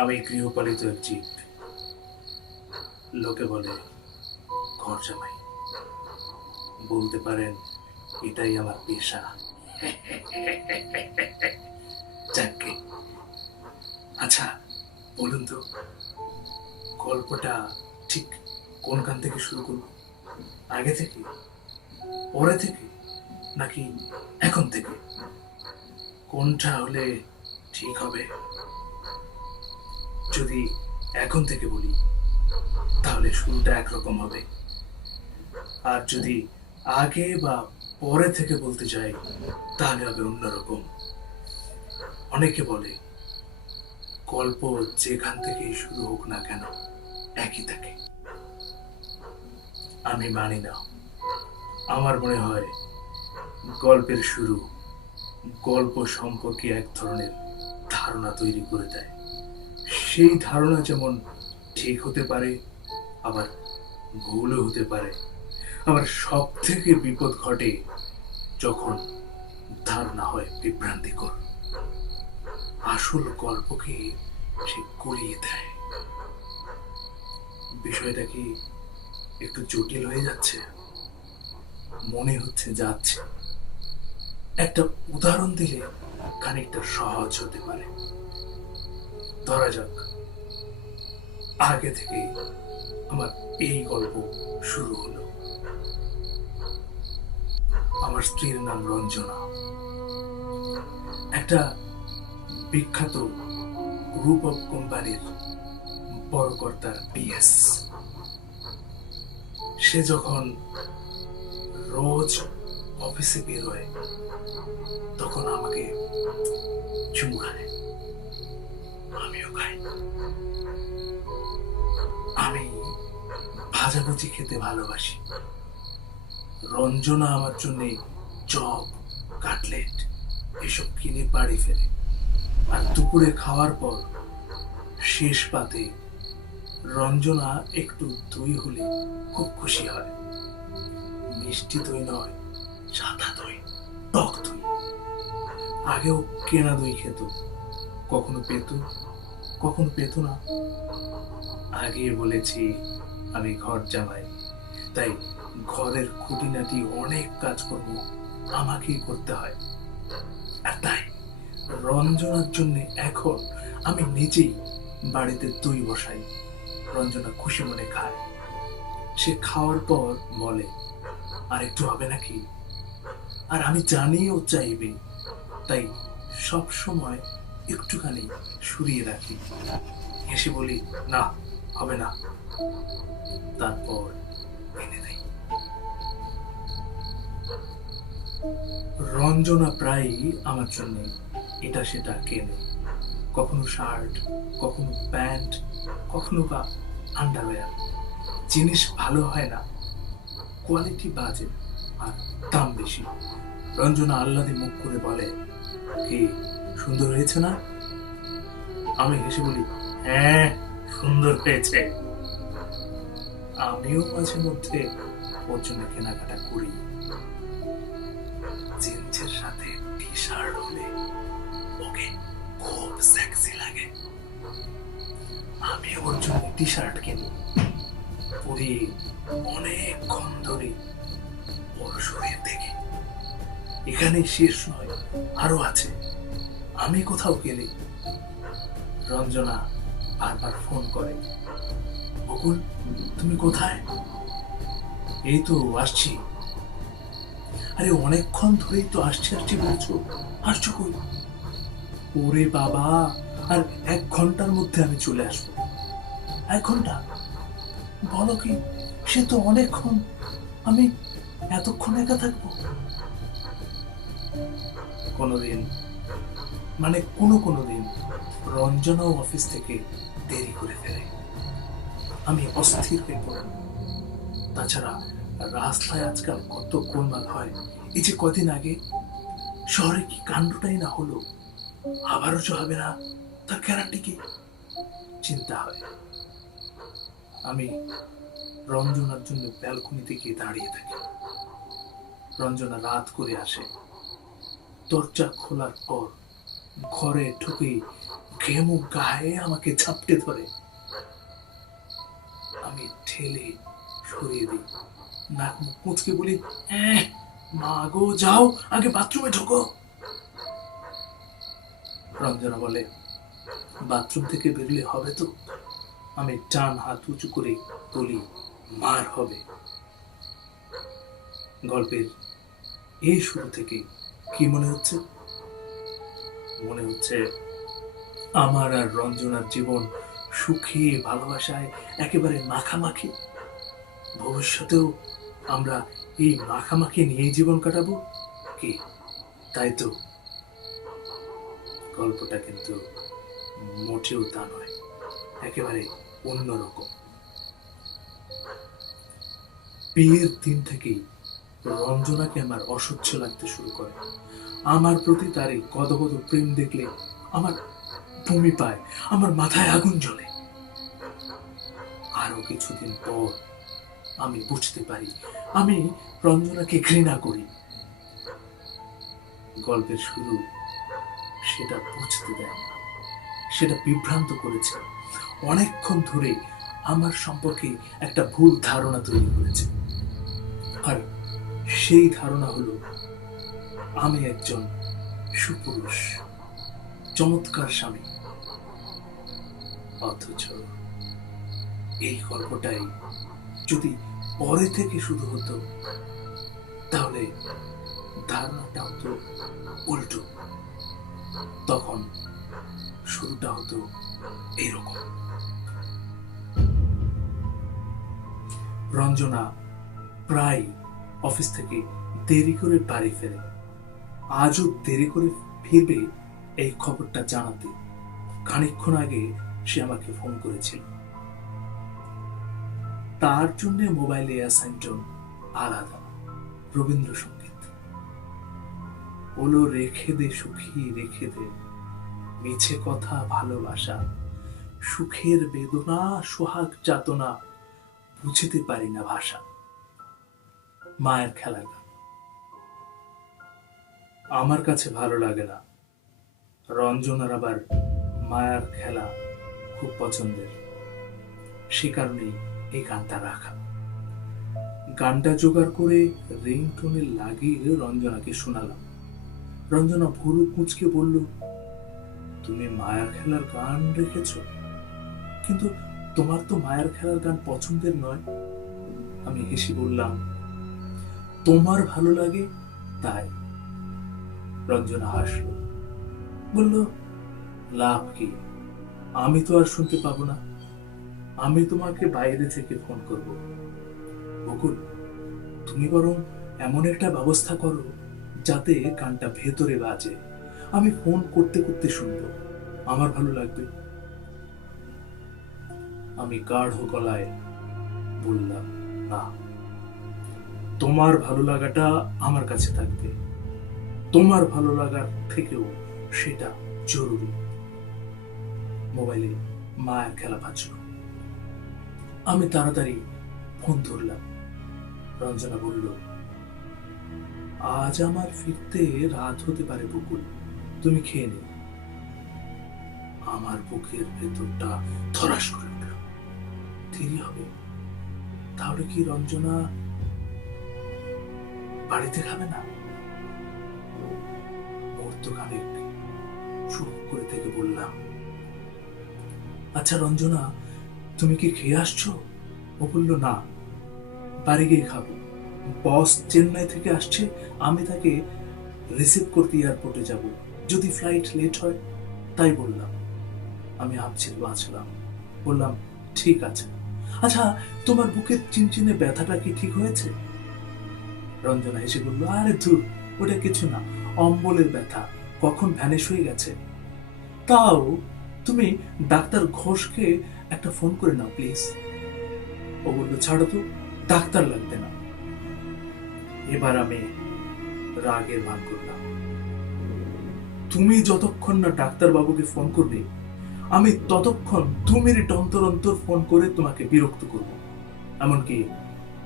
আমি গৃহপালিত এক জীব। লোকে বলে ঘর জামাই। বলতে পারেন এটাই আমার পেশা। যাকে আচ্ছা, বলুন তো, গল্পটা ঠিক কোনখান থেকে শুরু করব? আগে থেকে, পরে থেকে, নাকি এখন থেকে? কোনটা হলে ঠিক হবে? যদি এখন থেকে বলি তাহলে শুরুটা একরকম হবে, আর যদি আগে বা পরে থেকে বলতে চাই তাহলে হবে অন্যরকম। অনেকে বলে গল্প যেখান থেকেই শুরু হোক না কেন একই থাকে। আমি মানি না। আমার মনে হয় গল্পের শুরু গল্প সম্পর্কে এক ধরনের ধারণা তৈরি করে দেয়। সেই ধারণা যেমন ঠিক হতে পারে, আবার ভুলও হতে পারে। আবার সব থেকে বিপদ ঘটে যখন ধারণা হয় বিভ্রান্তিকর। আসল গল্পকে সে গড়িয়ে দেয়। বিষয়টা কি একটু জটিল হয়ে যাচ্ছে? মনে হচ্ছে যাচ্ছে। একটা উদাহরণ দিলে খানিকটা সহজ হতে পারে। ধরা যাক, আগে থেকে আমার এই গল্প শুরু হলো। আমার স্ত্রীর নাম রঞ্জনা, একটা বিখ্যাত রূপক কোম্পানির বড় কর্তার পিএস। সে যখন রোজ অফিসে বেরোয় তখন আমাকে চুমু খায়, আমিও খাই। আমি ভাজাভুজি খেতে ভালোবাসি। রঞ্জনা আমার জন্য চপ, কাটলেট এসব কিনে বাড়ি ফেরে। আর দুপুরে খাওয়ার পর শেষ পাতে রঞ্জনা একটু দই হলে খুব খুশি হয়। মিষ্টি দই নয়, সাদা দই, টক দই। আগেও কেনা দই খেত, কখনো পেত, কখনো পেত না। আগে বলেছি আমি ঘর জামাই, তাই ঘরের খুঁটিনাটি অনেক কাজকর্ম আমাকেই করতে হয়। আর তাই রঞ্জনার জন্য এখন আমি নিজেই বাড়িতে দই বসাই। রঞ্জনা খুশি মনে খায়। সে খাওয়ার পর বলে আর একটু হবে নাকি। আর আমি জানি ও চাইবে, তাই সব সময় একটুখানি সরিয়ে রাখি। হেসে বলি না, হবে না। তারপর এনে দেই। রঞ্জনা প্রায়ই আমার জন্য এটা সেটা কেনে। কখনো শার্ট, কখনো প্যান্ট, কখনো বা আন্ডারওয়্যার। জিনিস ভালো হয় না, কোয়ালিটি বাজে, আর দাম বেশি। রঞ্জনা আহ্লাদে মুখ করে বলে, কি সুন্দর হয়েছে না? আমি হেসে বলি হ্যাঁ, সুন্দর হয়েছে। আমিও মাঝে মধ্যে ওর জন্য কেনাকাটা করি। জিন্সের সাথে টি শার্ট হলে ওকে খুব সেক্সি লাগে। আমি ওর জন্য টি শার্ট কিনি, পরি, অনেকক্ষণ ধরে ওর শরীর দেখি। এখানে শেষ নয়, আরো আছে। আমি কোথাও গেলে রঞ্জনা বারবার ফোন করে, বকুল তুমি কোথায়? এই তো আসছি। আরে অনেকক্ষণ ধরেই তো আসছি আসছি বলছো, আসছো কই? ওরে বাবা, আর 1 ঘন্টার মধ্যে আমি চলে আসবো। 1 ঘন্টা? বলো কি, সে তো অনেকক্ষণ। আমি এতক্ষণ একা থাকবো? কোনোদিন, মানে কোনো দিন রঞ্জনাও অফিস থেকে দেরি করে ফেলে। আমি অস্থির হয়ে পড়ি। তাছাড়া রাস্তায় আজকাল কত গোলমাল হয়। এই যে কদিন আগে শহরে কি কাণ্ডটাই না হলো, আবারও যে হবে না তার গ্যারান্টি কি? চিন্তা হয়। আমি রঞ্জনার জন্য ব্যালকনিতে গিয়ে দাঁড়িয়ে থাকি। রঞ্জনা রাত করে আসে। দরজা খোলার পর ঘরে ঢুকে চোখে মুখ গায়ে আমাকে ঝাপটে ধরে। আমি ঠেলে সরিয়ে দিই, নাক মুখ কুঁচকে বলি, মা গো যাও, আগে বাথরুমে ঢোকো। রঞ্জনা বলে, বাথরুম থেকে বেরোলে হবে তো? আমি ডান হাত উঁচু করে বলি, মার হবে। গল্পের এই শুরু থেকে কি মনে হচ্ছে? মনে হচ্ছে আমার আর রঞ্জনার জীবন সুখে ভালোবাসায় একেবারে মাখামাখি। ভবিষ্যতেও আমরা এই মাখামাখি নিয়েই জীবন কাটাবো কি? তাই তো? গল্পটা কিন্তু মোটেও তা নয়, একেবারে অন্যরকম। বিয়ের দিন থেকেই রঞ্জনাকে আমার অসহ্য লাগতে শুরু করে। আমার প্রতি তার এই গদগদ প্রেম দেখলে আমার বমি পায়, আমার মাথায় আগুন জ্বলে। আরো কিছুদিন পর আমি বুঝতে পারি আমি রঞ্জনাকে ঘৃণা করি। গল্পের শুরু সেটা বুঝতে দেয় না, সেটা বিভ্রান্ত করেছে। অনেকক্ষণ ধরে আমার সম্পর্কে একটা ভুল ধারণা তৈরি করেছে, আর সেই ধারণা হলো আমি একজন সুপুরুষ, চমৎকার স্বামী। অথচ এই গল্পটাই যদি পরে থেকে শুরু হতো, তাহলে ধারণাটা হতো উল্টো। তখন শুরুটা হতো এরকম। রঞ্জনা প্রায় অফিস থেকে দেরি করে বাড়ি ফেরে। আজও দেরি করে ফিরবে এই খবরটা জানাতে খানিকক্ষণ আগে সে আমাকে ফোন করেছিল। তার জন্য মোবাইলে অ্যাসাইনটোন আলাদা, রবীন্দ্রসঙ্গীত। ওলো রেখে দে সুখী রেখে দে, মিছে কথা ভালোবাসা, সুখের বেদনা সোহাগ যাতনা, বুঝতে পারি না ভাষা। মায়ের খেলা গান আমার কাছে ভালো লাগে না। রঞ্জনার আবার মায়ের খেলা খুব পছন্দের, সে কারণেই এই গানটা রাখা। গানটা জোগাড় করে রিংটোনে লাগিয়ে রঞ্জনাকে শোনালাম। রঞ্জনা ভুরু কুঁচকে বলল, তুমি মায়ের খেলার গান রেখেছ, কিন্তু তোমার তো মায়ের খেলার গান পছন্দের নয়। আমি হেসে বললাম, তোমার ভালো লাগে তাই। রঞ্জনা হাসল, বলল, লাভ কি, আমি তো আর শুনতে পাবো না। আমি তোমাকে বাইরে থেকে ফোন করব। বকুল, তুমি বরং এমন একটা ব্যবস্থা করো যাতে গানটা ভেতরে বাজে, আমি ফোন করতে করতে শুনবো, আমার ভালো লাগবে। আমি গাঢ় গলায় বললাম, না, তোমার ভালো লাগাটা আমার কাছে থাকবে, তোমার ভালো লাগার থেকেও সেটা জরুরি। মোবাইলে মায়ের খেলা বাজল। আমি তাড়াতাড়ি ফোন ধরলাম। রঞ্জনা বলল, আজ আমার ফিরতে রাত হতে পারে বকুল, তুমি খেয়ে নে। আমার বুকের ভেতরটা ধরাস করে উঠল। দেরি হবে, তাহলে কি রঞ্জনা বাড়িতে খাবে না? মুহূর্তখানেক চুপ করে থেকে বললাম, আচ্ছা রঞ্জনা, তুমি কি খেয়ে আসছো? ও বলল, না, বাড়ি গিয়ে খাবো। বস চেন্নাই থেকে আসছে, আমি তাকে রিসিভ করতে এয়ারপোর্টে যাব, যদি ফ্লাইট লেট হয়। তাই বললাম। আমি বাঁচলাম, বললাম, ঠিক আছে। আচ্ছা, তোমার বুকের চিনচিনে ব্যথাটা কি ঠিক হয়েছে? রঞ্জনা এসে বলল, আরে ধুর, ওটা কিছু না, অম্বলের ব্যথা, কখন ভ্যানিশ হয়ে গেছে। তাও তুমি ডাক্তার ঘোষকে একটা ফোন করে নাও প্লিজ। ও বলল, ছাড়ো তো, ডাক্তার লাগবে না। এবার আমি রাগের ভান করলাম, তুমি যতক্ষণ না ডাক্তার বাবুকে ফোন করবে, আমি ততক্ষণ 2 মিনিট অন্তর অন্তর ফোন করে তোমাকে বিরক্ত করব। এমনকি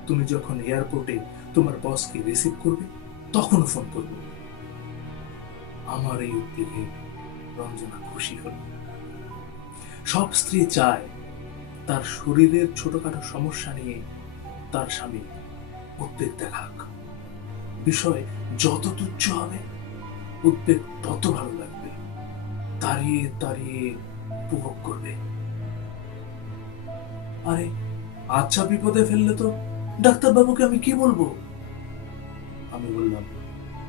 তুমি যখন এয়ারপোর্টে তোমার বসকে রিসিভ করবে, তখন ফোন করব। আমার এই উদ্যোগে রঞ্জনা খুশি হল। সব স্ত্রী চায় তার শরীরের ছোটখাটো সমস্যা নিয়ে তার স্বামী উদ্বেগ দেখাক। বিষয় যত তুচ্ছ হবে উদ্বেগ তত ভালো লাগবে, তাড়িয়ে তাড়িয়ে উপভোগ করবে। আরে আচ্ছা, বিপদে ফেললে তো ডাক্তারবাবুকে আমি কি বলবো? আমি বললাম,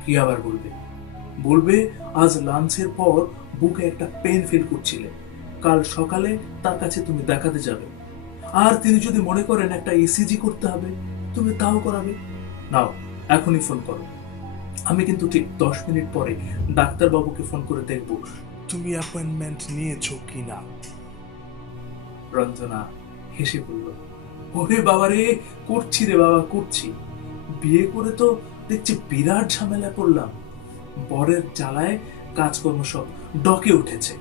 কি আবার বলবে? বলবে আজ লাঞ্চের পর বুকে একটা পেন ফিল করছিলে, কাল সকালে তার কাছে তুমি দেখাতে যাবে, আর তিনি যদি মনে করেন একটা ইসিজি করতে হবে তুমি তাও করাবে। নাও এখনই ফোন করো, আমি কিন্তু ঠিক 10 মিনিট পরে ডাক্তারবাবুকে ফোন করে দেখবো তুমি অ্যাপয়েন্টমেন্ট নিয়েছো কিনা। রঞ্জনা হেসে বলল, ওরে বাবা রে, করছি রে বাবা, করছি। বিয়ে করে তো দেখছি বিরাট ঝামেলা পড়লাম, বরের জ্বালায় কাজকর্ম সব ডকে উঠেছে।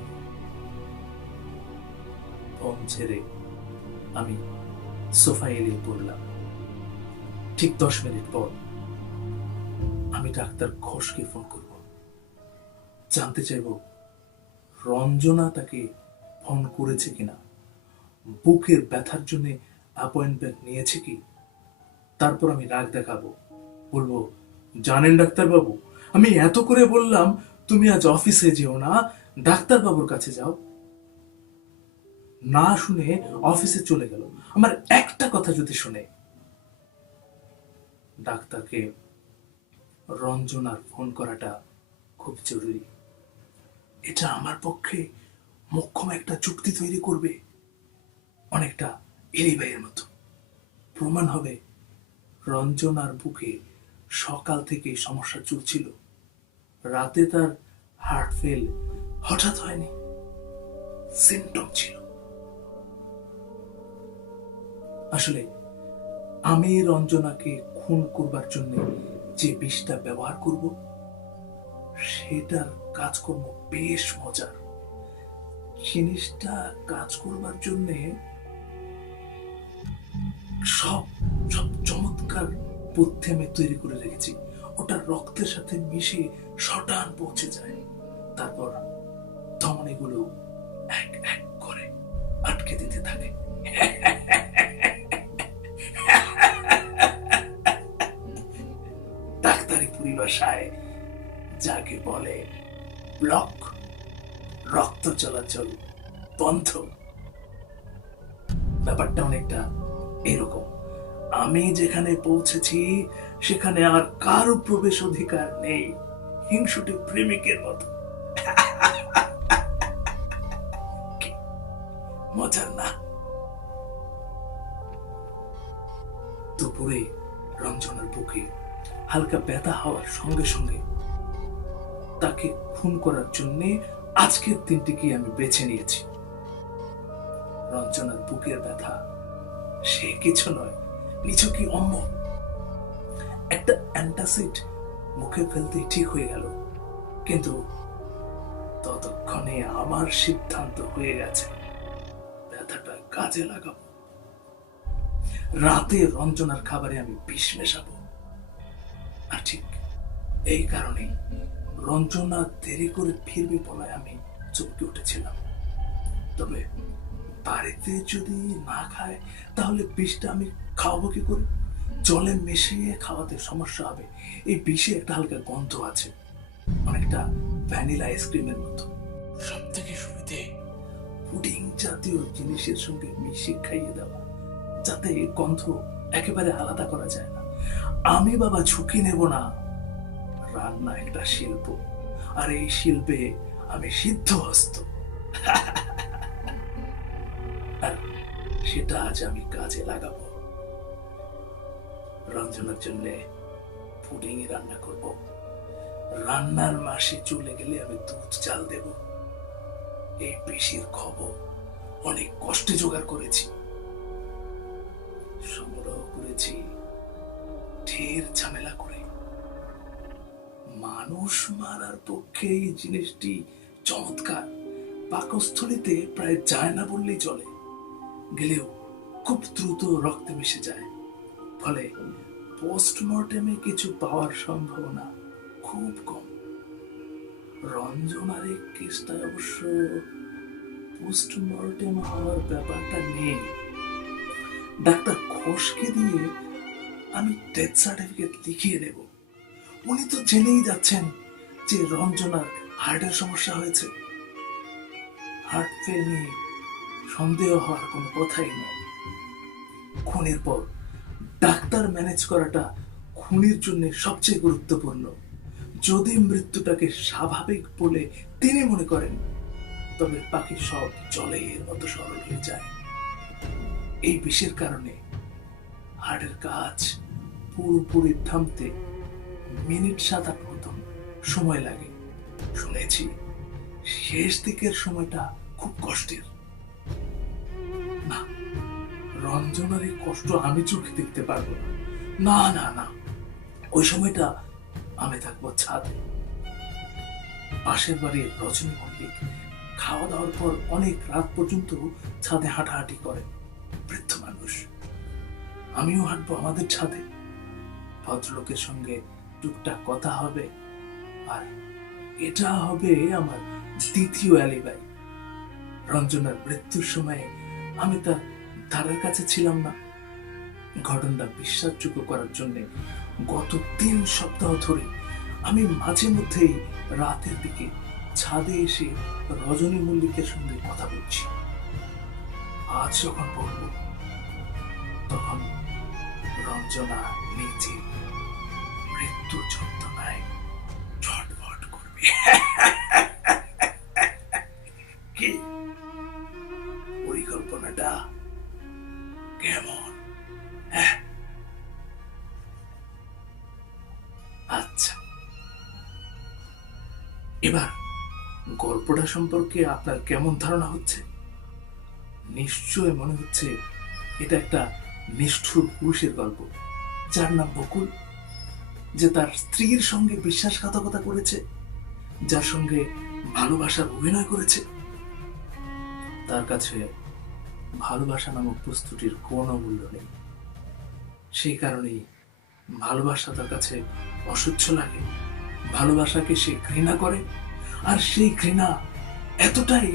ফোন ছেড়ে আমি সোফায় এলিয়ে পড়লাম। ঠিক 10 মিনিট পর আমি ডাক্তার ঘোষকে ফোন করব, জানতে চাইব রঞ্জনা তাকে ফোন করেছে কিনা, বুকের ব্যথার জন্য অ্যাপয়েন্টমেন্ট নিয়েছে কি। তারপর আমি রাগ দেখাবো, বলবো, জানেন ডাক্তারবাবু, আমি এত করে বললাম তুমি আজ অফিসে যেও না, ডাক্তারবাবুর কাছে যাও, না শুনে অফিসে চলে গেল। আমার একটা কথা যদি শুনে। ডাক্তারকে রঞ্জনার ফোন করাটা খুব জরুরি। এটা আমার পক্ষে মোক্ষম একটা চুক্তি তৈরি করবে, অনেকটা এলিবাইয়ের মতো। প্রমাণ হবে রঞ্জনার বুকে সকাল থেকে সমস্যা চলছিল, রাতে তার হার্ট ফেল হঠাৎ হয়নি, সিমটম ছিল। আসলে আমি রঞ্জনাকে খুন করবার জন্য যে বিষটা ব্যবহার করব সেটার কাজকর্ম বেশ মজার। জিনিসটা কাজ করবার জন্য সব সব চমৎকার বুদ্ধি আমি তৈরি করে রেখেছি। ওটা রক্তের সাথে মিশে শটান পৌঁছে যায়, তারপর ধমনীগুলো এক এক করে আটকে দিতে থাকে। ডাক্তারি পরিভাষায় যাকে বলে ব্লক, রক্ত চলাচল বন্ধ। ব্যাপারটা অনেকটা এরকম, আমি যেখানে পৌঁছেছি সেখানে আর কারো প্রবেশ অধিকার নেই, হিংসুটে প্রেমিকের মতো। মজার না? দুপুরে রঞ্জনার বুকে হালকা ব্যথা হওয়ার সঙ্গে সঙ্গে তাকে খুন করার জন্য আজকের দিনটিকে আমি বেছে নিয়েছি। রঞ্জনার বুকের ব্যথা সে কিছু নয়, নিছকই অম্ব। একটা অ্যান্টাসিড মুখে ফেলতে ঠিক হয়ে গেল, কিন্তু ততক্ষণে আমার সিদ্ধান্ত হয়ে গেছে ব্যথাটা কাজে লাগাবো। রাতে রঞ্জনার খাবারে আমি বিষ মেশাবো। আর ঠিক এই কারণে রঞ্জনা দেরি করে ফিরবে বলায় আমি চমকে উঠেছিলাম। তবে বাড়িতে যদি না খায় তাহলে বিষটা আমি খাওয়াবো কি করে? জলে মিশিয়ে খাওয়াতে সমস্যা হবে। এই বিষে একটা হালকা গন্ধ আছে, অনেকটা ভ্যানিলা আইসক্রিমের মতো। সব থেকে সুবিধে পুডিং জাতীয় জিনিসের সঙ্গে মিশিয়ে খাইয়ে দেওয়া, যাতে গন্ধ একেবারে আলাদা করা যায় না। আমি বাবা ঝুঁকি নেব না, রান্না একটা শিল্প, আর এই শিল্পে আমি সিদ্ধহস্ত। আর সেটা আজ আমি কাজে লাগাবো। রঞ্জনার জন্য পুডিং রান্না করব। রান্নার মাসে চলে গেলে আমি দুধ চাল দেব। এই পেশির খবর অনেক কষ্টে জোগাড় করেছি, সংগ্রহ করেছি ঢের ঝামেলা করে। মানুষ মারার পক্ষে এই জিনিসটি চমৎকার, পাকস্থলিতে প্রায় যায় না বললেই চলে, গেলেও খুব দ্রুত রক্তে মিশে যায়, ফলে পোস্টমর্টেমে কিছু পাওয়ার সম্ভাবনা খুব কম। রঞ্জনার এই কেসটা অবশ্য পোস্টমর্টেম হওয়ার ব্যাপারটা নেই। ডাক্তার ঘোষকে দিয়ে আমি ডেথ সার্টিফিকেট লিখিয়ে নেব। উনি তো জেনেই যাচ্ছেন যে রঞ্জনার হার্টের সমস্যা হয়েছে। হার্ট ফেল নিয়ে সন্দেহ হওয়ার কোনো কথাই নয়। খুনের পর ডাক্তার ম্যানেজ করাটা খুনির জন্য সবচেয়ে গুরুত্বপূর্ণ। যদি মৃত্যুটাকে স্বাভাবিক বলে তিনি মনে করেন, তবে বাকি সব জলের মতো সরল হয়ে যায়। এই বিষের কারণে হার্টের কাজ পুরোপুরি থামতে মিনিট 7-8 মতন সময় লাগে। শুনেছি শেষ দিকের সময়টা খুব কষ্টের। না, রঞ্জনার এই কষ্ট আমি চোখে দেখতে পারবো না। না না না, ওই সময়টা আমি থাকবো ছাদে। পাশের বাড়ির রজনী মল্লিক খাওয়া দাওয়ার পর অনেক রাত পর্যন্ত ছাদে হাঁটাহাঁটি করে। বৃদ্ধ মানুষ, আমিও হাঁটবো আমাদের ছাদে। ভদ্রলোকের সঙ্গে টুকটাক কথা হবে, আর এটা হবে আমার দ্বিতীয় অ্যালিবাই। রঞ্জনার মৃত্যুর সময়ে আমি তার ধারের কাছে ছিলাম না। ঘটনাটা বিশ্বাসযোগ্য করার জন্য গত 3 সপ্তাহ ধরে আমি মাঝে মধ্যেই রাতের দিকে ছাদে এসে রজনী মল্লিকের সঙ্গে কথা বলছি। আজ যখন বলবো, তখন রঞ্জনা নিজে মৃত্যুর যন্ত্রণায় ছটফট করবে। কি পরিকল্পনাটা কেমন? আচ্ছা, এবার গল্পটা সম্পর্কে আপনার কেমন ধারণা হচ্ছে? নিশ্চয় মনে হচ্ছে এটা একটা নিষ্ঠুর পুরুষের গল্প, যার নাম বকুল, যে তার স্ত্রীর সঙ্গে বিশ্বাসঘাতকতা করেছে, যার সঙ্গে ভালোবাসার অভিনয় করেছে। তার কাছে ভালোবাসা নামক বস্তুটির কোনো মূল্য নেই। সেই কারণেই ভালোবাসা তার কাছে অসহ্য লাগে। ভালোবাসাকে সে ঘৃণা করে, আর সেই ঘৃণা এতটাই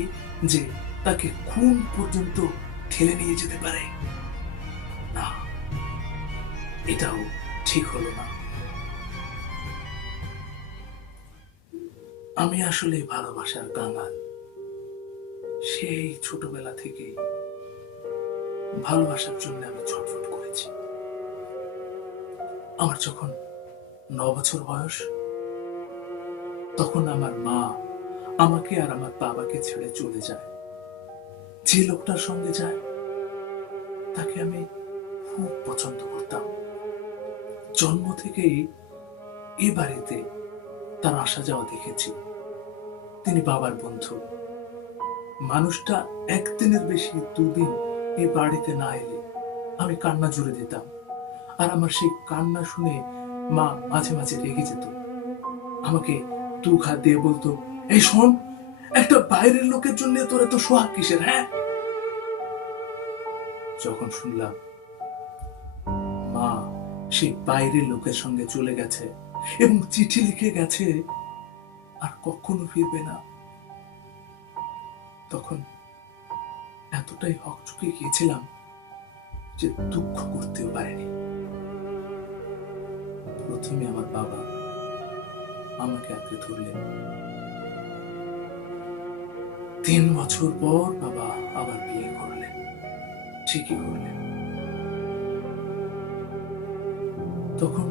যে তাকে খুন পর্যন্ত ঠেলে নিয়ে যেতে পারে। না, এটাও ঠিক হলো না। আমি আসলে ভালোবাসার কাঙাল। সেই ছোটবেলা থেকে ভালোবাসার জন্য আমি ছটফট করেছি। আমার যখন 9 বছর বয়স, তখন আমার মা আমাকে আর আমার বাবাকে ছেড়ে চলে যায়। যে লোকটার সঙ্গে যায় তাকে আমি খুব পছন্দ করতাম। জন্ম থেকেই এ বাড়িতে তার আসা যাওয়া দেখেছি। তিনি বাবার বন্ধু। মানুষটা একদিনের বেশি 2 দিন এই বাড়িতে না এলে আমি কান্না জুড়ে দিতাম, আর আমার সেই কান্না শুনে মা মাঝে মাঝে রেগে যেত। আমাকে 2 হাত দিয়ে বলতো, এই শোন, একটা বাইরের লোকের জন্য তোর এত সোহাগ কিসের? হ্যাঁ, যখন শুনলাম মা সেই বাইরের লোকের সঙ্গে চলে গেছে এবং চিঠি লিখে গেছে আর কখনো ফিরবে না, তখন এতটাই হকচকে গিয়েছিলাম যে দুঃখ করতেও পারিনি। প্রথমে আমার বাবা আমাকে আঁকড়ে ধরলেন। 3 বছর পর বাবা আবার বিয়ে করলেন। ঠিকই করলেন। তখন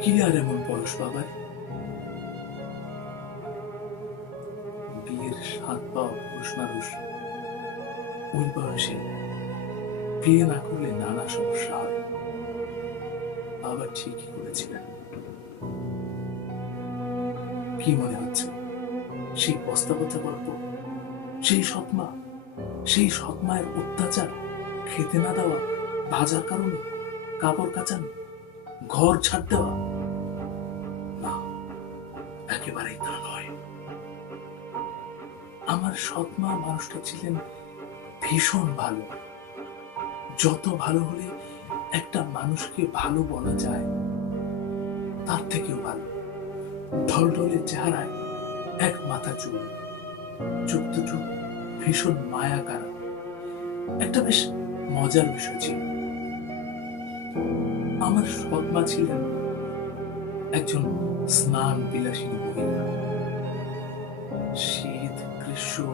কি আর এমন বয়স বাবার? বিয়ের 7 পাওয়া পুরুষ মানুষ ওই বয়সে বিয়ে না করলে নানা সমস্যা হয়। বাবা ঠিকই করেছিলেন। কি মনে হচ্ছে সেই বস্তাপচা গল্প, সেই সৎমা, সেই সৎমায়ের অত্যাচার, খেতে না দেওয়া, ভাজার কারণে কাপড় কাচানো, ঘর ছাড় দেওয়া? না, একেবারেই তা নয়। আমার সৎমা মানুষটা ছিলেন ভীষণ ভালো। যত ভালো হলে একটা মানুষকে ভালো বলা যায়, তার থেকেও ভালো। ঢলঢলে চেহারায় এক মাথা চুল, চোখ দুটো ভীষণ মায়া কারা। একটা বেশ মজার বিষয় ছিল, আমার সৎ মা ছিলেন একজন স্নান বিলাসিনী মহিলা। শীত গ্রীষ্ম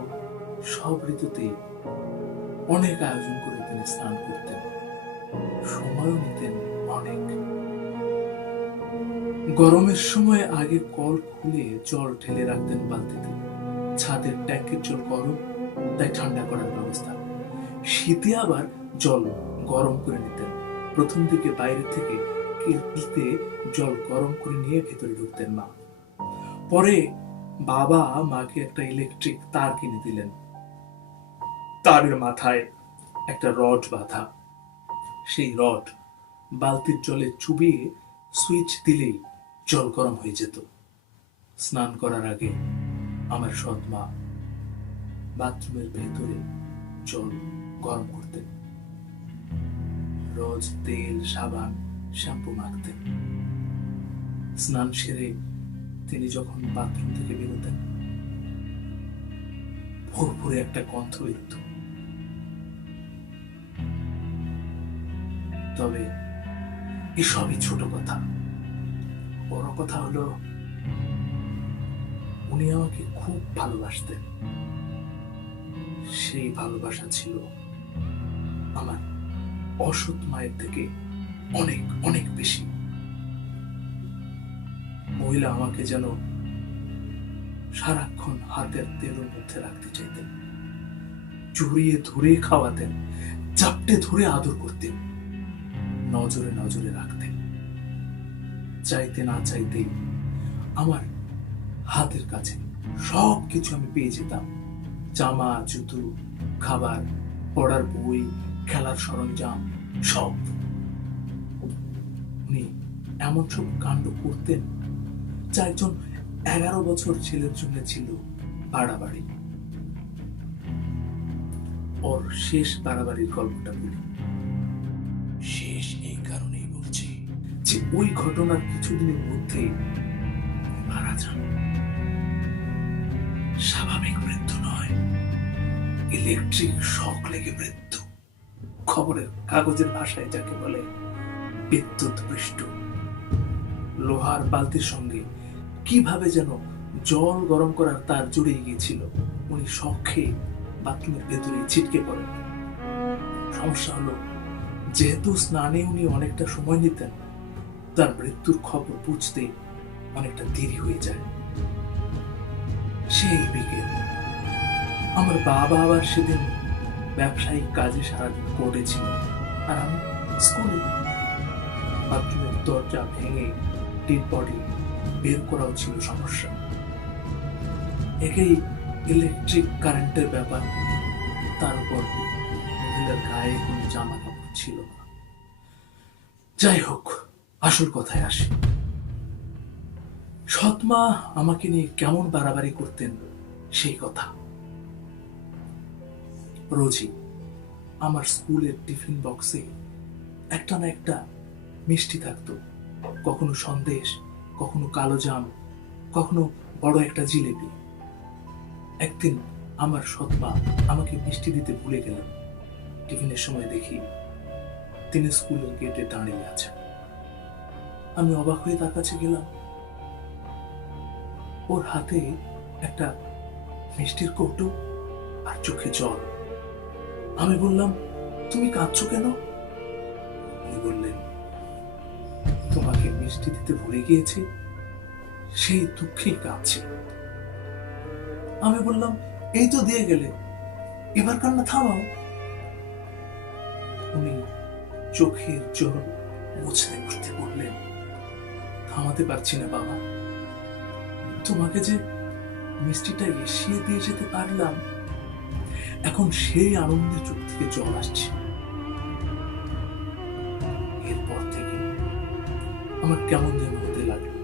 সব ঋতুতে অনেক আয়োজন করে তিনি স্নান করতেন, সময়ও নিতেন অনেক। গরমের সময় আগে কল খুলে জল ঢেলে রাখতেন বালতিতে। ছাদের ট্যাঙ্কের জল গরম, তাই ঠান্ডা করার ব্যবস্থা। শীতে আবার জল গরম করে নিতেন। প্রথম দিকে বাইরে থেকে কিরকিতে জল গরম করে নিয়ে ভেতরে ঢুকতেন মা। পরে বাবা মাকে একটা ইলেকট্রিক তার কিনে দিলেন। তারের মাথায় একটা রড বাঁধা। সেই রড বালতির জলে চুবিয়ে সুইচ দিলেই জল গরম হয়ে যেত। স্নান করার আগে আমার সৎ মা বাথরুমের ভেতরে জল গরম করতেন। রোজ তেল, সাবান, শ্যাম্পু মাখতেন। স্নান সেরে তিনি যখন বাথরুম থেকে বেরোতেন, ভোরভোরে একটা গন্ধ বেরোত। তবে এসবই ছোট কথা। বড় কথা হলো, উনি আমাকে খুব ভালোবাসতেন। সেই ভালোবাসা ছিল আমার অসৎ মায়ের থেকে অনেক অনেক বেশি। মহিলা আমাকে যেন সারাক্ষণ হাতের তেলের মধ্যে রাখতে চাইতেন, জড়িয়ে ধরে খাওয়াতেন, চাপটে ধরে আদর করতেন, নজরে নজরে রাখতেন। চাইতে না চাইতেই আমার হাতের কাছে সব কিছু আমি পেয়ে যেতাম। জামা, জুতো, খাবার, পড়ার বই, খেলার সরঞ্জাম সব। উনি এমন সব কাণ্ড করতেন যা একজন 11 বছর ছেলের জন্য ছিল বাড়াবাড়ি। ওর শেষ বাড়াবাড়ির গল্পটা বলি। শেষ এই কারণেই বলছি যে ওই ঘটনার কিছুদিনের মধ্যে মারা যান। স্বাভাবিক মৃত্যু নয়, ইলেকট্রিক শক লেগে মৃত্যু। খবরের কাগজের ভাষায় যাকে বলে বিদ্যুৎ পৃষ্ঠ। লোহার বালতির সঙ্গে কিভাবে যেন জল গরম করার তার জড়িয়ে গিয়েছিল। উনি শক খেয়ে বাথরুমের ভেতরে ছিটকে পড়েন। সমস্যা হলো, যেহেতু স্নানে উনি অনেকটা সময় নিতেন, তার মৃত্যুর খবর বুঝতে অনেকটা দেরি হয়ে যায়। সেই বিকেল আমার বাবা আবার সেদিন ব্যবসায়িক কাজে সারাদিন কোর্টে ছিল, আর আমি স্কুলে। বাথরুমের দরজা ভেঙে ডেড বডি বের করাও ছিল সমস্যা। একেই ইলেকট্রিক কারেন্টের ব্যাপার, তার উপর মহিলার গায়ে কোনো জামা কাপড় ছিল না। যাই হোক, আসল কথায় আসি। সৎমা আমাকে নিয়ে কেমন বাড়াবাড়ি করতেন সেই কথা। রোজই আমার স্কুলের টিফিন বক্সে একটা না একটা মিষ্টি থাকতো। কখনো সন্দেশ, কখনো কালো জাম, কখনো বড় একটা জিলেবি। একদিন আমার সৎমা আমাকে মিষ্টি দিতে ভুলে গেলেন। টিফিনের সময় দেখি তিনি স্কুলের গেটে দাঁড়িয়ে আছেন। আমি অবাক হয়ে তার কাছে গেলাম। ওর হাতে একটা মিষ্টির কৌটো আর চোখে জল। আমি বললাম, তুমি কাঁদছো কেন? উনি বললেন, তোমাকে মিষ্টি দিতে ভুলে গিয়েছি, সেই দুঃখেই কাঁদছি। আমি বললাম, এই তো দিয়ে গেলে, এবার কান্না থামাও। উনি চোখের জল মুছতে মুছতে বললেন, থামাতে পারছি না বাবা, তোমাকে যে মিষ্টিটা এসিয়ে দিয়ে যেতে পারলাম, এখন সেই আনন্দের চোখ থেকে জল আসছে। এরপর থেকে আমার কেমন যেন হতে লাগলো।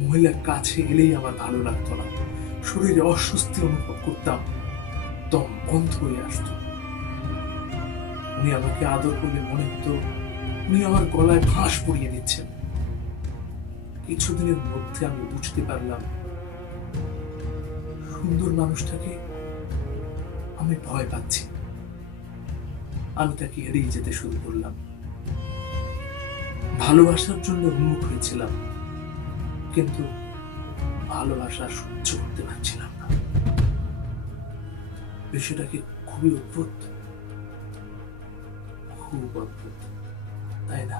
মহিলার কাছে এলেই আমার ভালো লাগতো না, শরীরে অস্বস্তি অনুভব করতাম, দম বন্ধ হয়ে আসতো। উনি আমাকে আদর করলে মনে হতো উনি আমার গলায় ফাঁস পরিয়ে দিচ্ছেন। কিছুদিনের মধ্যে আমি বুঝতে পারলাম, সুন্দর মানুষটাকে আমি ভয় পাচ্ছি। আমি তাকে এড়িয়ে যেতে শুরু করলাম। ভালোবাসার জন্য উন্মুখ হয়েছিলাম, কিন্তু ভালোবাসা সহ্য করতে পারছিলাম না। বিষয়টা কি খুবই অদ্ভুত? খুব অদ্ভুত, তাই না?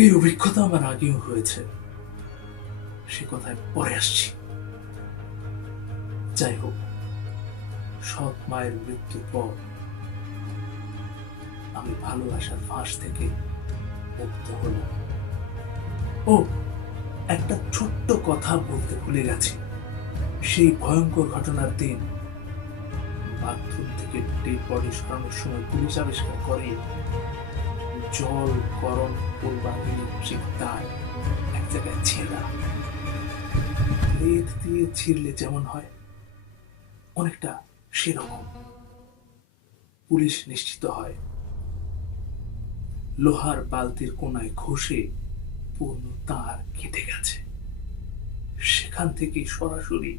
এই অভিজ্ঞতা আমার আগেও হয়েছে, সে কথায় পরে আসছি। যাই হোক, সৎ মায়ের মৃত্যুর পর আমি ভালোবাসার ফাঁস থেকে মুক্ত হলাম। ও, একটা ছোট্ট কথা বলতে ভুলে গেছি। সেই ভয়ঙ্কর ঘটনার দিন বাথরুম থেকে ডেড বডি সরানোর সময় পুলিশ আবিষ্কার করে জল গরম করবার ইলেকট্রিক তার এক জায়গায় ছেঁড়া। লেদ দিয়ে ছিঁড়লে যেমন হয়, অনেকটা সেরকম। পুলিশ নিশ্চিত হয় লোহার বালতির কোনায় ঘষে পূর্ণ তার কেটে গেছে। সেখান থেকে সরাসরি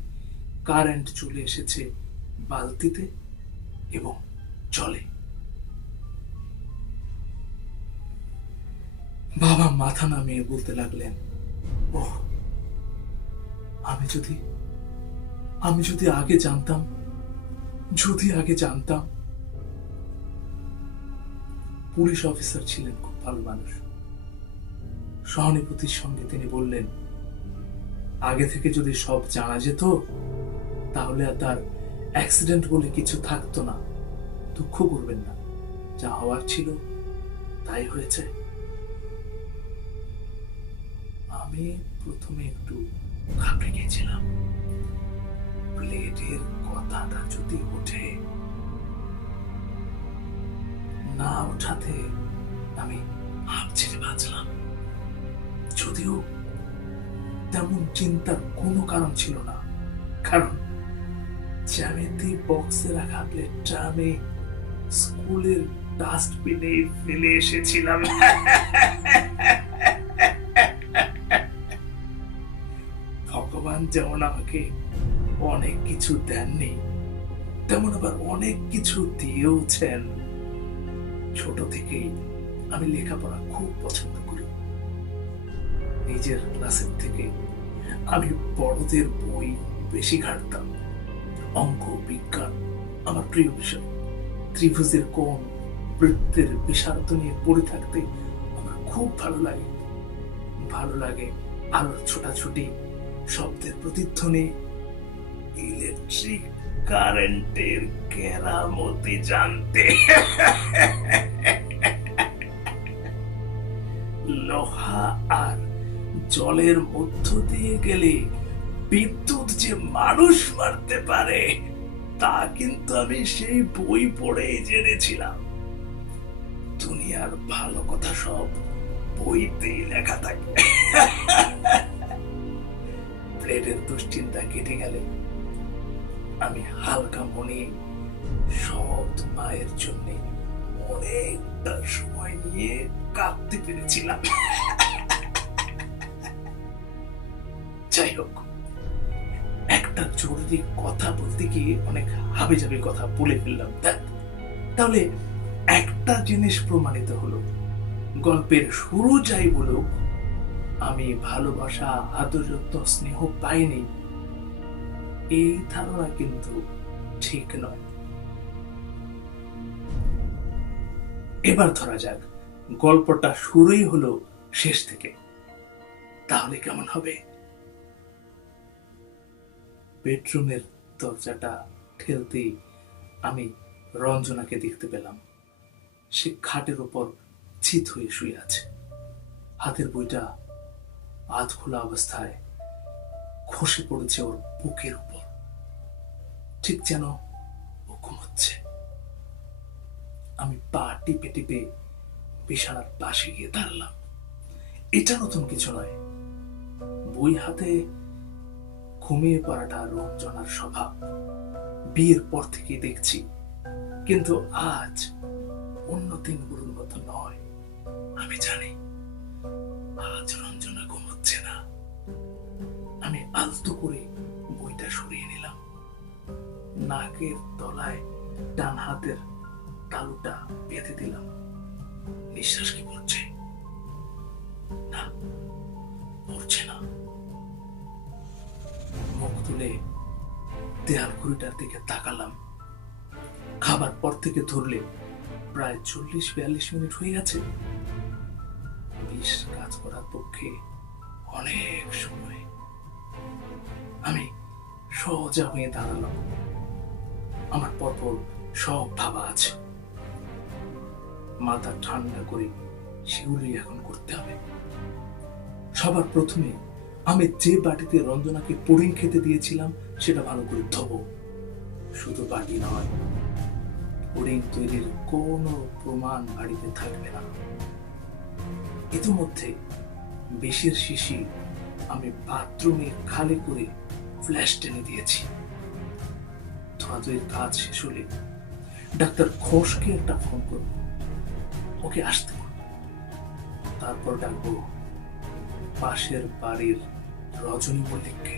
কারেন্ট চলে এসেছে বালতিতে এবং জলে। বাবা মাথা নামিয়ে বলতে লাগলেন, ওহ, আমি যদি আগে জানতাম, যদি আগে জানতাম। পুলিশ অফিসার ছিলেন খুব ভালো মানুষ। সহানুভূতির সঙ্গে তিনি বললেন, আগে থেকে যদি সব জানা যেত তাহলে আর তার অ্যাক্সিডেন্ট বলে কিছু থাকতো না। দুঃখ করবেন না, যা হওয়ার ছিল তাই হয়েছে। আমি প্রথমে একটু ঘাবড়ে গিয়েছিলাম। ব্লেডের কথাটা যদি ওঠে, না ওঠাতে আমি হাঁপ ছেড়ে বাঁচলাম। যদিও তেমন চিন্তার কোনো কারণ ছিল না, কারণ জ্যামিতি বক্সে রাখা প্লেটটা আমি স্কুলের ডাস্টবিনে ফেলে এসেছিলাম। ভগবান যেমন আমাকে অনেক কিছু দেননি, তেমন আবার অনেক কিছু দিয়েওছেন। ছোট থেকেই আমি লেখাপড়া খুব পছন্দ করি। নিজের ক্লাসের থেকে আমি বড়দের বই বেশি ঘাটতাম। অঙ্ক, বিজ্ঞান আমার প্রিয় বিষয়। ত্রিভুজের কোণ, বৃত্তের বিশারদ নিয়ে পড়ে থাকতে আমার খুব ভালো লাগে। ভালো লাগে আলোর ছোটাছুটি, শব্দের প্রতিধ্বনি, ইলেকট্রিক কারেন্টের কেরামতি জানতে। লোহা আর জলের মধ্য দিয়ে গেলে বিদ্যুৎ যে মানুষ মারতে পারে তা কিন্তু আমি সেই বই পড়েই জেনেছিলাম। দুনিয়ার ভালো কথা সব বইতেই লেখা থাকে। ব্লেডের দুশ্চিন্তা কেটে গেলে আমি হালকা মনে সৎ মায়ের জন্য অনেকটা সময় নিয়ে কাঁদতে পেরেছিলাম। যাই হোক, একটা জরুরি কথা বলতে গিয়ে অনেক হাবিজাবি কথা বলে ফেললাম। তাহলে একটা জিনিস প্রমাণিত হলো, গল্পের শুরু যাই বলুক, আমি ভালোবাসা, আদর, যত্ন, স্নেহ পাইনি, এই ধারণা কিন্তু ঠিক নয়। এবার ধরা যাক গল্পটা শুরুই হলো শেষ থেকে, তাহলে কেমন হবে? বেডরুমের দরজাটা ঠেলতেই আমি রঞ্জনাকে দেখতে পেলাম। সে খাটের উপর চিত হয়ে শুয়ে আছে। হাতের বইটা আধ খোলা অবস্থায় খসে পড়েছে ওর বুকের উপর, ঠিক যেন ও ঘুমোচ্ছে। আমি পা টিপে টিপে বিছানার পাশে গিয়ে দাঁড়ালাম। এটা নতুন কিছু নয়, বই হাতে ঘুমিয়ে পড়াটা রঞ্জনার স্বভাব। বিয়ের পর থেকে দেখছি, কিন্তু আজ অন্য দিনগুলোর মতো নয়। আমি জানি আজ রঞ্জনা ঘুমোচ্ছে না। আমি আলতো করে বইটা সরিয়ে নিলাম। নাকের তলায় ডান হাতের তালুটা বেঁধে দিলাম। নিঃশ্বাস কি পড়ছে? না, পড়ছে না। মুখ তুলে দেয়াল ঘড়িটার দিকে তাকালাম। খাবার পর থেকে ধরলে প্রায় 40-42 মিনিট হয়ে গেছে। বিষ কাজ করার পক্ষে অনেক সময়। আমি সোজা হয়ে দাঁড়ালাম। আমার পরপর সব ভাবা আছে। মাথা ঠান্ডা করে সেগুলি এখন করতে হবে। সবার প্রথমে আমি যে বাটিতে রঞ্জনাকে পুডিং খেতে দিয়েছিলাম সেটা ভালো করে ধোবো। শুধু বাটি নয়, পুডিং তৈরির কোনো প্রমাণ বাড়িতে থাকবে না। ইতিমধ্যে বিষের শিশি আমি বাথরুমে খালি করে ফ্ল্যাশ টেনে দিয়েছি। ধোয়াধুয়ির কাজ শেষ হলে ডাক্তার ঘোষকে একটা ফোন করব, ওকে আসতে বলবো। তারপর ডাকবো পাশের বাড়ির রজনী মল্লিককে,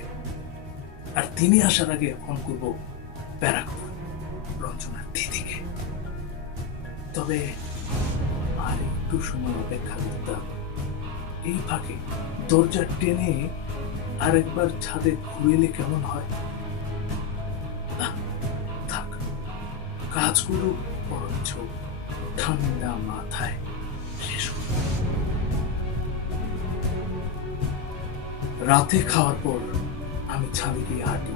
আর তিনি আসার আগে ফোন করব ব্যারাকপুর রঞ্জনার দিদিকে। তবে আর একটু সময় অপেক্ষা করতে হবে। এই ফাঁকে দরজা টেনে আরেকবার ছাদে ঘুরেলে কেমন হয়? থাক, কাজগুলো বরঞ্চ ঠান্ডা মাথায় শেষ করব। রাতে খাওয়ার পর আমি ছাদে গিয়ে হাঁটি।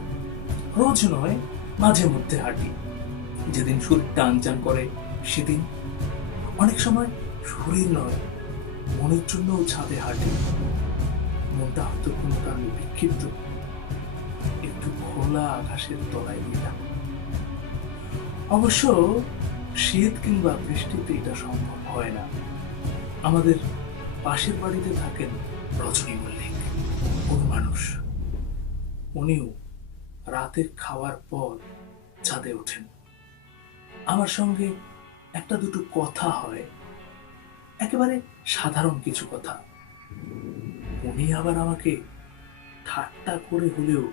রোজ নয়, মাঝে মধ্যে হাঁটি। যেদিন শরীর টানচান করে সেদিন। অনেক সময় শরীর নয়, মনের জন্য ছাদে হাঁটি। মনটা হয়তো কোনো কারণে বিক্ষিপ্ত। একটু খোলা আকাশের তলায় নিলাম। অবশ্য শীত কিংবা বৃষ্টিতে এটা সম্ভব হয় না। আমাদের পাশের বাড়িতে থাকেন রজনী মল্লিক, কোনো মানুষ। উনিও রাতের খাওয়ার পর ছাদে ওঠেন। আমার সঙ্গে একটা দুটো কথা হয়, একেবারে সাধারণ কিছু কথা। উনি আবার আমাকে ঠাট্টা করে হলেও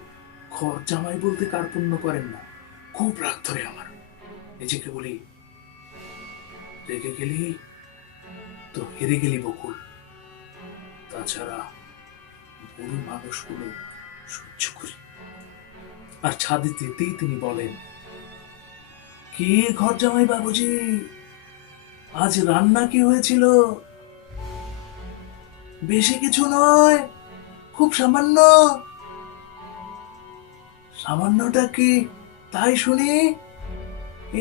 ঘর জামাই বলতে কার্পণ্য করেন না। খুব রাগ ধরে আমার। নিজেকে বলি, রেগে গেলি তো হেরে গেলি বকুল। তাছাড়া বুড়ো মানুষগুলো সহ্য করি। আর ছাদে যেতেই তিনি বলেন, কি ঘর জামাই বাবুজি, আজ রান্না কি হয়েছিল? বেশি কিছু নয়, খুব সামান্য। সামান্যটা কি তাই শুনি?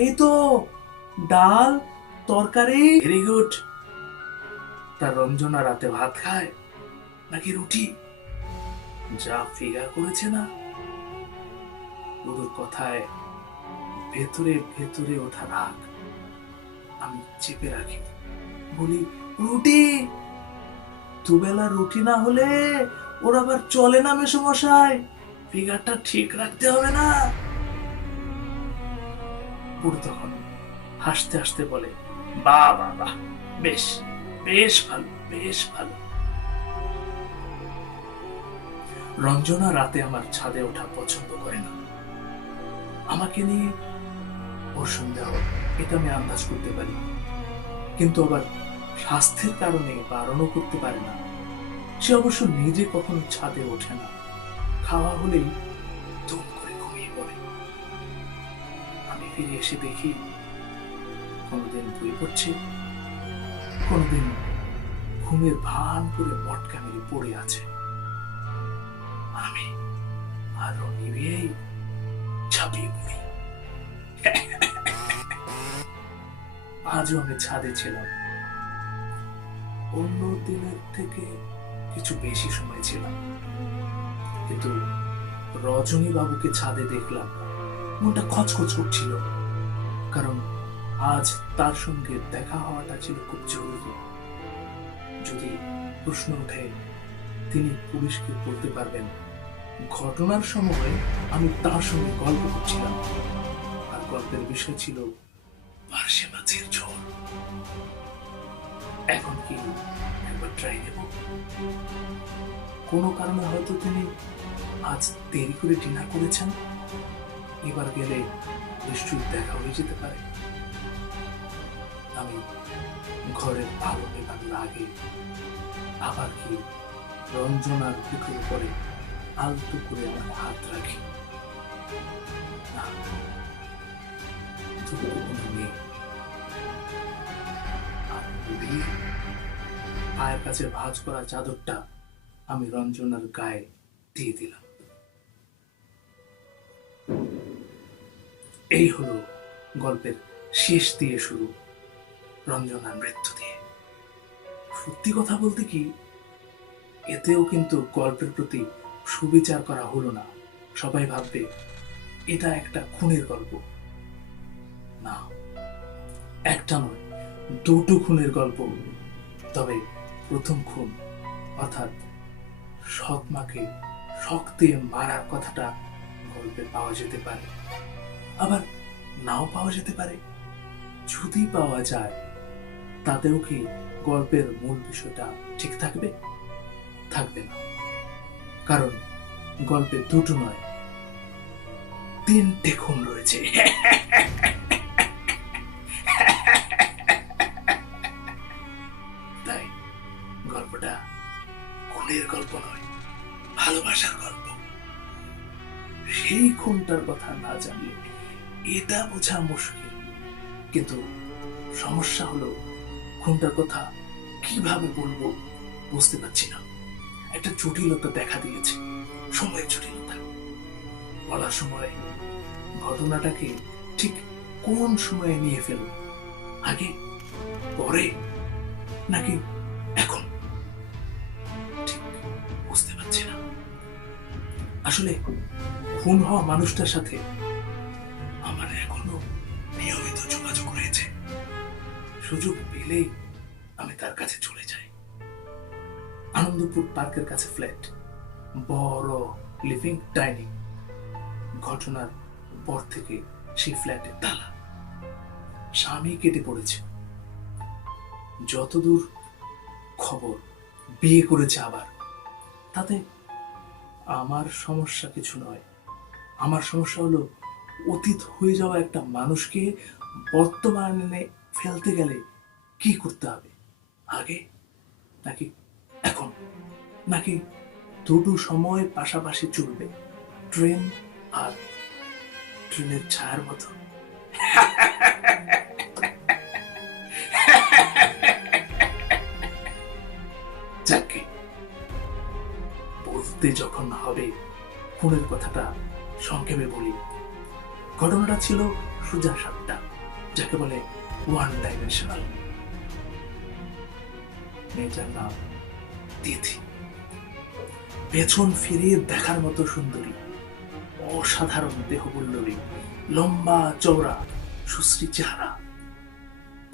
এই তো ডাল, তরকারি। Very good. তার রঞ্জনা রাতে ভাত খায় নাকি রুটি? যা ফিগার করেছে না। বুড়োর কথায় ভেতরে ভেতরে ওঠা রাগ আমি চেপে রাখি। বলি, রুটি। দুবেলা রুটি না হলে ওর আবার চলে না মেসোমশাই। ফিগারটা ঠিক রাখতে হবে না। বুড়ো তখন হাসতে হাসতে বলে, বাহ বাহ বাহ, বেশ বেশ ভালো, বেশ ভালো। রঞ্জনা রাতে আমার ছাদে ওঠা পছন্দ করে না। আমাকে নিয়ে ওর সন্দেহ, এটা আমি আন্দাজ করতে পারি। কিন্তু আবার স্বাস্থ্যের কারণে বারণও করতে পারে না। সে অবশ্য নিজে কখনো ছাদে ওঠে না। খাওয়া হলেই ধুম করে ঘুমিয়ে পড়ে। আমি ফিরে এসে দেখি কোনোদিন বই পড়ছে, কোনোদিন ঘুমের ভান করে মটকা মেরে পড়ে আছে। আমি আরো নিবেই ঝাঁপিয়ে পড়ি। আজও আমি ছাদে ছিলাম। অন্য দিনের থেকে কিছু বেশি সময় ছিলাম। কিন্তু রজনী বাবুকে ছাদে দেখলাম, মনটা খচখচ করছিল। কারণ আজ তার সঙ্গে দেখা হওয়াটা ছিল খুব জরুরি। যদি প্রশ্ন ওঠে, তিনি পুলিশকে বলতে পারবেন ঘটনার সময় আমি তার সঙ্গে গল্প করছিলাম। আর গল্পের বিষয় ছিল পার্শে মাছের ঝোল। এখন কি একবার ট্রাই দেব? কোনো কারণে হয়তো তিনি আজ দেরি করে ডিনার করেছেন। এবার গেলে নিশ্চয়ই দেখা হয়ে যেতে পারে। আমি ঘরের আলো নেভানোর আগে আবার কি রঞ্জনার বুকের উপরে আলতো করে আমার হাত রাখি। না, দুটো কোনো নেই। আর পায়ের কাছে ভাঁজ করা চাদরটা আমি রঞ্জনার গায়ে দিয়ে দিলাম। এই হলো গল্পের শেষ দিয়ে শুরু, রঞ্জনার মৃত্যু দিয়ে। সত্যি কথা বলতে কি, এতেও কিন্তু গল্পের প্রতি সুবিচার করা হলো না। সবাই ভাববে এটা একটা খুনের গল্প। না, একটা নয়, দুটো খুনের গল্প। তবে প্রথম খুন অর্থাৎ সৎ মাকে শক্তি মারার কথাটা গল্পে পাওয়া যেতে পারে, আবার নাও পাওয়া যেতে পারে। যদি পাওয়া যায় তাতেও কি গল্পের মূল বিষয়টা ঠিক থাকবে? থাকবে না, কারণ গল্পে দুটো নয়, তিনটে খুন রয়েছে। তাই গল্পটা খুনের গল্প নয়, ভালোবাসার গল্প। সেই খুনটার কথা না জানলে এটা বোঝা মুশকিল। কিন্তু সমস্যা হলো খুনটার কথা কিভাবে বলবো বুঝতে পারছি না। একটা জটিলতা দেখা দিয়েছে, সময়ের জটিলতা। বলার সময় ঘটনাটাকে ঠিক কোন সময়ে নিয়ে ফেলব, আগে, পরে, নাকি এখন, ঠিক বুঝতে পারছি না। আসলে খুন হওয়া মানুষটার সাথে আমার এখনো নিয়মিত যোগাযোগ রয়েছে। সুযোগ পেলেই আমি তার কাছে চলে যাই। আনন্দপুর পার্কের কাছে ফ্ল্যাট, বড় লিভিং ডাইনিং। ঘটনার পর থেকে সেই ফ্ল্যাটে তালা, স্বামী কেটে পড়েছে। যতদূর খবর বিয়ে করেছে আবার। তাতে আমার সমস্যা কিছু নয়। আমার সমস্যা হলো অতীত হয়ে যাওয়া একটা মানুষকে বর্তমানে ফেলতে গেলে কি করতে হবে, আগে নাকি এখন, নাকি দুটো সময় পাশাপাশি চলবে, ট্রেন আর ট্রেনের ছায়ার মতো। যাকে বলতে যখন হবে খুনের কথাটা সংক্ষেপে বলি। ঘটনাটা ছিল সোজা সাপটা, যাকে বলে ওয়ান ডাইমেনশনাল। মেয়েটার নাম তিথি। পেছন ফিরিয়ে দেখার মতো সুন্দরী, অসাধারণ দেহবল্লভী, লম্বা চওড়া, সুশ্রী চেহারা,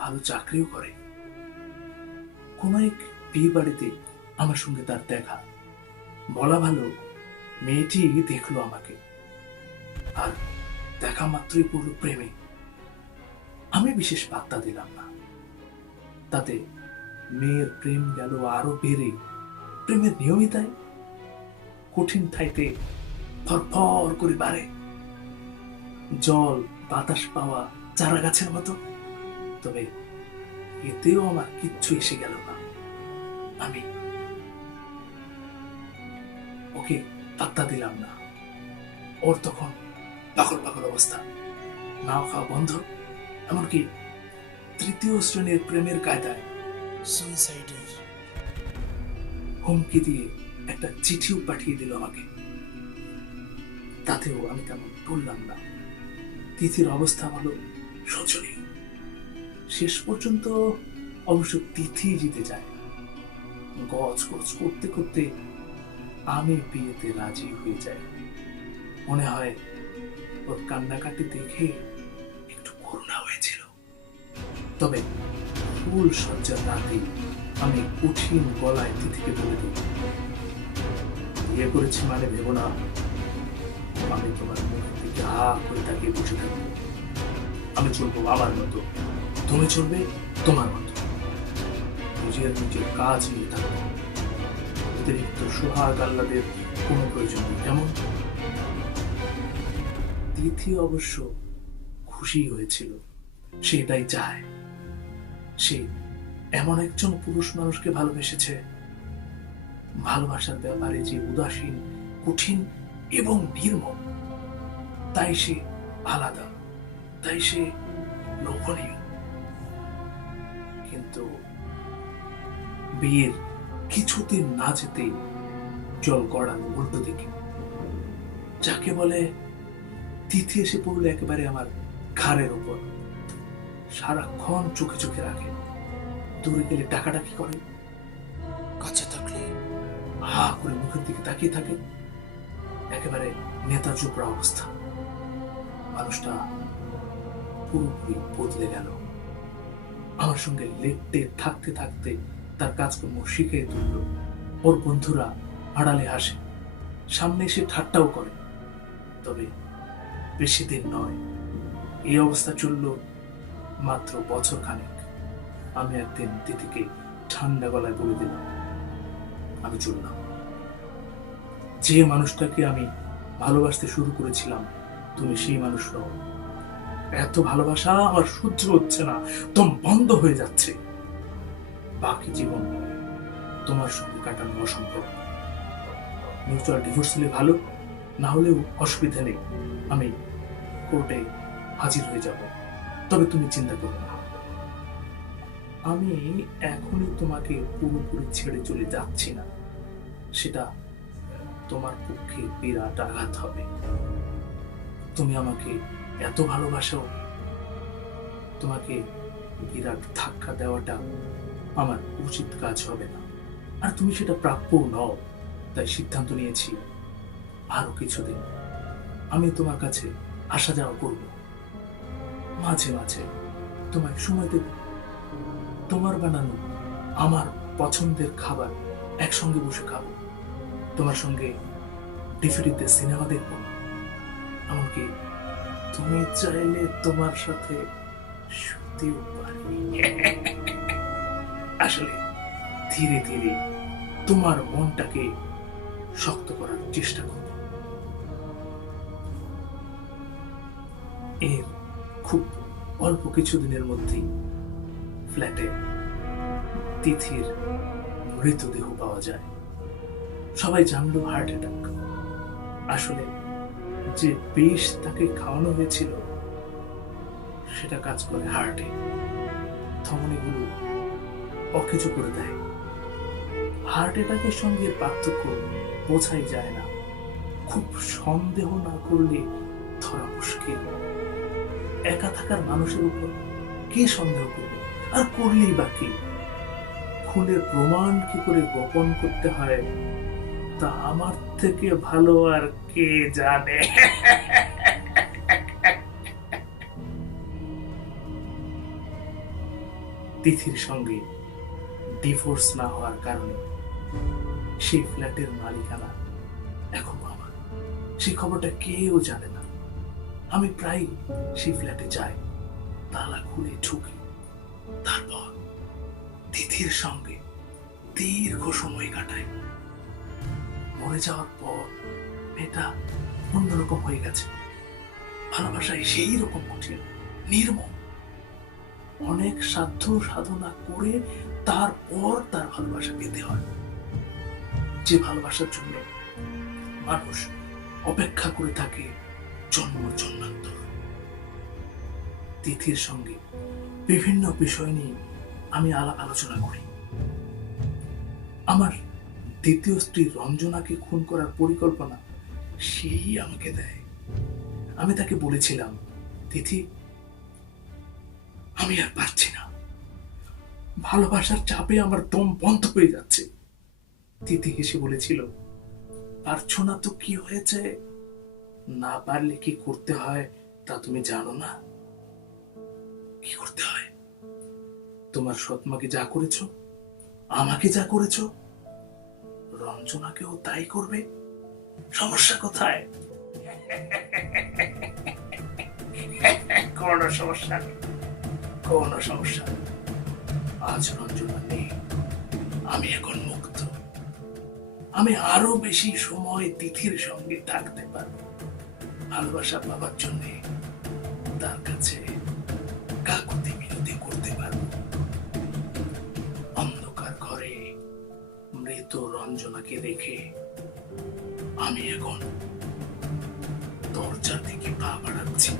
ভালো চাকরিও করে। কোন এক বিয়ে বাড়িতে আমার সঙ্গে তার দেখা। বলা ভালো, মেয়েটি দেখলো আমাকে আর দেখা মাত্রই পড়ল প্রেমে। আমি বিশেষ পাত্তা দিলাম না। তাতে মেয়ের প্রেম গেল আরো বেড়ে। প্রেমের নিয়মিতায় কঠিন ঠাইতে ফরফর করে বাড়ে, জল বাতাস পাওয়া চারা গাছের মতো। তবে এতেও আমার কিচ্ছু এসে গেল না। আমি ওকে পাত্তা দিলাম না। ওর তখন পাগল পাগল অবস্থা, নাও খাওয়া বন্ধ, এমনকি তৃতীয় শ্রেণীর প্রেমের কায়দায় সুইসাইডের হুমকি দিয়ে একটা চিঠিও পাঠিয়ে দিল আমাকে। তাতেও আমি তেমন বললাম না। তিথির অবস্থা হলো শোচনীয়। শেষ পর্যন্ত অবশ্য তিথি জিতে যায়। গজ গজ করতে করতে আমি বিয়েতে রাজি হয়ে যাই। মনে হয় ওর কান্নাকাটি দেখে একটু করুণা হয়েছিল। তবে ফুল সজ্জার রাতে আমি কঠিন গলায় তিথিকে বলে দিই, বিয়ে করেছি মানে ভেবো না আমি তোমার মুখের দিকে হা করে তাকিয়ে বসে থাকবো। আমি চলবো আমার মতো, তুমি চলবে তোমার মতো। নিজের নিজের কাজ নিয়ে থাকবো। অতিরিক্ত সোহাগ আহ্লাদের কোনো প্রয়োজন নেই। কেমন? তিথি অবশ্য খুশি হয়েছিল। সে এটাই চায়। সে এমন একজন পুরুষ মানুষকে ভালোবেসেছে, ভালোবাসার ব্যাপারে যে উদাসীন, কঠিন এবং নির্মম। তাই সে আলাদা, তাই সে লোভনীয়। কিন্তু বিয়ের কিছুদিন না যেতেই জল গড়ানো উল্টো দিকে, যাকে বলে তিথি এসে পড়লো একেবারে আমার ঘাড়ের উপর। সারাক্ষণ চোখে চোখে রাখে, দূরে গেলে ডাকাডাকি করে, কাছে থাকলে হা করে মুখের দিকে তাকিয়ে থাকে। একেবারে নেতা চোপড়া অবস্থা। মানুষটা পুরোপুরি বদলে গেল। আমার সঙ্গে লেটে থাকতে থাকতে তার কাজকর্ম শিখিয়ে তুলল। ওর বন্ধুরা আড়ালে হাসে, সামনে এসে ঠাট্টাও করে। তবে বেশি দিন নয়, এই অবস্থা চলল মাত্র বছর খানেক। আমি একদিন তিথিকে ঠান্ডা গলায় বলে দিলাম, আমি চললাম। যে মানুষটাকে আমি ভালোবাসতে শুরু করেছিলাম, তুমি সেই মানুষ নও। এত ভালোবাসা আমার সহ্য হচ্ছে না, দম বন্ধ হয়ে যাচ্ছে। বাকি জীবন তোমার সঙ্গে কাটানো অসম্ভব। মিউচুয়াল ডিভোর্স হলে ভালো, না হলেও অসুবিধা নেই। আমি কোর্টে হাজির হয়ে যাব। তবে তুমি চিন্তা করো না, আমি এখনই তোমাকে পুরোপুরি ছেড়ে চলে যাচ্ছি না। সেটা তোমার পক্ষে বিরাট আঘাত হবে। তুমি আমাকে এত ভালোবাসো, তোমাকে বিরাট ধাক্কা দেওয়াটা আমার উচিত কাজ হবে না, আর তুমি সেটা প্রাপ্য নও। তাই সিদ্ধান্ত নিয়েছি, আরো কিছুদিন আমি তোমার কাছে আসা যাওয়া করব। মাঝে মাঝে তোমায় সময় দেব। তোমার বানানো আমার পছন্দের খাবার একসঙ্গে বসে খাবো। তোমার সঙ্গে ডিভিডিতে সিনেমা দেখব। এমনকি তুমি চাইলে তোমার সাথে শুতেও পারি। আসলে ধীরে ধীরে তোমার মনটাকে শক্ত করার চেষ্টা করব। এর খুব অল্প কিছুদিনের মধ্যেই ফ্ল্যাটে তিথির মৃতদেহ পাওয়া যায়। সবাই জানলো হার্ট অ্যাটাক। আসলে যে বিষ তাকে খাওয়ানো হয়েছিল সেটা কাজ করে হার্টে, ধমনীগুলো অকেজো করে দেয়। হার্ট অ্যাটাকের সঙ্গে পার্থক্য বোঝাই যায় না। খুব সন্দেহ না করলে ধরা মুশকিল। একা থাকার মানুষের উপর কে সন্দেহ করবে? আর করলেই বা কি? খুনের প্রমাণ কি করে গোপন করতে হয় তা আমার থেকে ভালো আর কে জানে। তিথির সঙ্গে ডিভোর্স না হওয়ার কারণে সেই ফ্ল্যাটের মালিকানা এখন আমার। সেই খবরটা কেউ জানে না। আমি প্রায় সেই ফ্ল্যাটে যাই, তালা খুলে ঢুকি। তারপর তিথির সঙ্গে দীর্ঘ সময় কাটাই। মরে যাওয়ার পর মেয়েটা অন্যরকম হয়ে গেছে। ভালোবাসায় সেই রকম কঠিন, নির্মম। অনেক সাধ্য সাধনা করে তারপর তার ভালোবাসা পেতে হয়। যে ভালোবাসার জন্য মানুষ অপেক্ষা করে থাকে জন্ম জন্মান্তর। তিথির সঙ্গে বিভিন্ন বিষয় নিয়ে আমি আলাপ আলোচনা করি। আমার দ্বিতীয় স্ত্রী রঞ্জনাকে খুন করার পরিকল্পনা সেই আমাকে দেয়। আমি তাকে বলেছিলাম, তিথি, আমি আর পারছি না, ভালোবাসার চাপে আমার দম বন্ধ হয়ে যাচ্ছে। তিথি হেসে বলেছিল, পারছো না তো কি হয়েছে? না পারলে কি করতে হয় তা তুমি জানো না? কি করতে হয়? তোমার সৎমাকে যা করেছ, আমাকে যা করেছ, রঞ্জনাকেও তাই করবে। সমস্যা কোথায়? কোন সমস্যা নেই, কোন সমস্যা নেই। আজ রঞ্জনা নেই, আমি এখন মুক্ত। আমি আরো বেশি সময় তিথির সঙ্গে থাকতে পারবো। ভালোবাসা পাবার জন্যে তার কাছে কাকুতি মিনতি করতে পারবো। অন্ধকার ঘরে মৃত রঞ্জনাকে রেখে আমি এখন দরজার দিকে পা বাড়াচ্ছি।